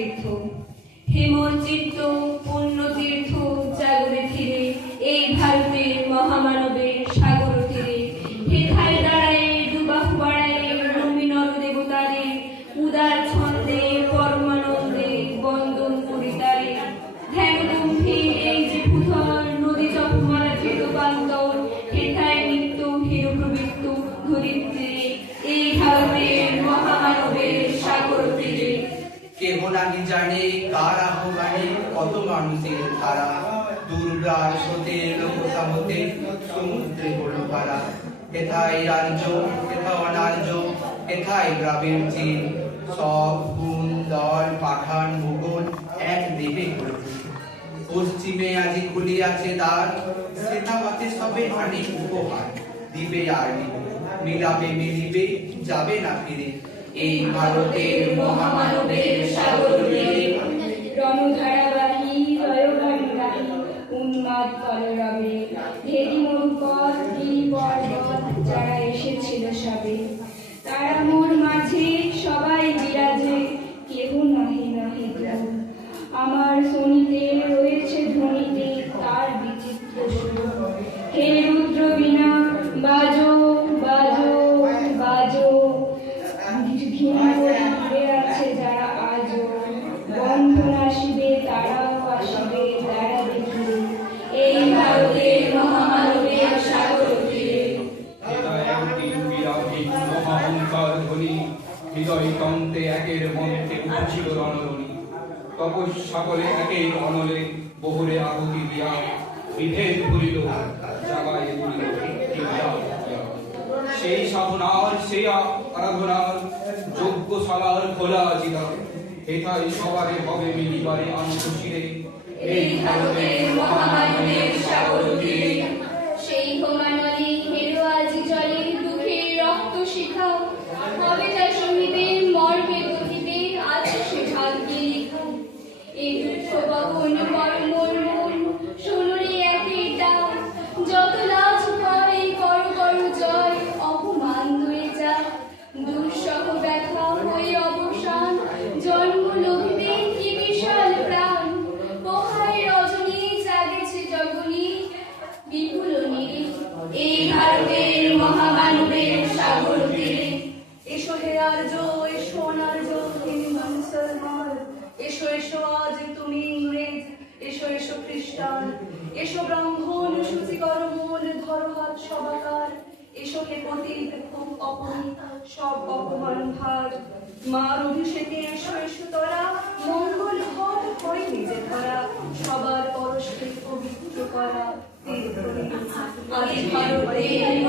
তীর্থ, হেমচিত্ত পুণ্যতীর্থ জাগরে ধীরে এই ভারতের মহামানবের সাগর তীরে। হেথায় দাঁড়ায় দুবাহু বাড়ায় নমি নর দেবতারে, উদার ছন্দে পরমানন্দে বন্দন করি তারে। ধ্যান গম্ভীর এই যে ভূধর নদী চপমালা ধৃতকান্তর, হেথায় নিত্য হিরো প্রবৃত্ত ধরিত্রী এই ভারতের মহামানবের সাগর তীরে। কেহ নাহি জানে কার আহ্বানে কত মানুষের ধারা, দুর্গার স্রোতে লোকতা হতে সমুদ্রে হলো ভারা। হেথায় রাজ্য হেথা অনার্য, হেথায় গ্রামের চিন, সব গুণ দল পাঠান মুঘল এক দেহে হলো। পশ্চিমে আজি খুলিয়াছে দ্বার, সেথা হতে সবে আনি উপহার। দিবে আর মিলাবে মিলিবে যাবে না ফিরে এই ভারতের মহামানবের সাগর তীরে। রণধারাবাহী লয়গান গাহি উন্মাদ কলরবে, ভেদি মরুপথ গিরি পর্বত যারা এসেছিল সবে। তারা মোর মাঝে সবাই বিরাজে, কেহ নহে নহে কেউ। আমার শনিতে রয়েছে ধ্বনিতে তার বিচিত্র সুর। হে রুদ্র বীণা বাজো বাজো বাজো, ঘিরে আছে যারা আজও। বন্ধন আসিবে তারাও আসিবে দাঁড়াবে ঘিরে এই ভারতের মহামানবের সাগর তীরে। মহাহংকার ধ্বনি হৃদয় কণ্ঠে একের মধ্যে উঠছিল রণরণী। তপস্যা করে একের অনলে বহুরে আহুতি দিয়া, বিভেদ ভুলিল জাগায় বলিল সেই সাধনার সেই আরাধনার যজ্ঞশালার খোলা জিলা। হেথায় সবারে হবে মিলিবারে আনন্দ শিরে এই ভারতের মহামানবের সাগর তীরে। সেই হোমানলে হেরো আজি জলে দুঃখের রক্ত শিখা, হবে যা শহীদে মর্মে গতিতে আছে সে ভাগ্যে লেখা। এই দুঃখ বহন কর মোর মন, শোনো রে একের ডাক। যত লাজ ভয় কর কর জয়, অপমান দুয়ে যা। দুঃসহ ব্যথা হয়ে অবসান, জন্ম লভিবে কি বিশাল প্রাণ। পোহায় রজনী জাগেছে জগনী বিপুল নীরে এই ভারতের মহামানবের সাগর তীরে। এসো হে আর্য, এসো অনার্য, হিন্দু মুসলমান। এসো এসো আজ তুমি ইংরেজ, এসো এসো খ্রিস্টান। এসো ব্রাহ্মণ সূচিকর মন, ধরো হাত সবাকার। এসো হে পতিত খুব অপনীত সব অপমান ভার। মার অভিষেকে এসো এসো তোরা, মঙ্গল ঘট হয় নিজে ধরা। সবার পরশকে পবিত্র করা তীর্থ আজ ভারতের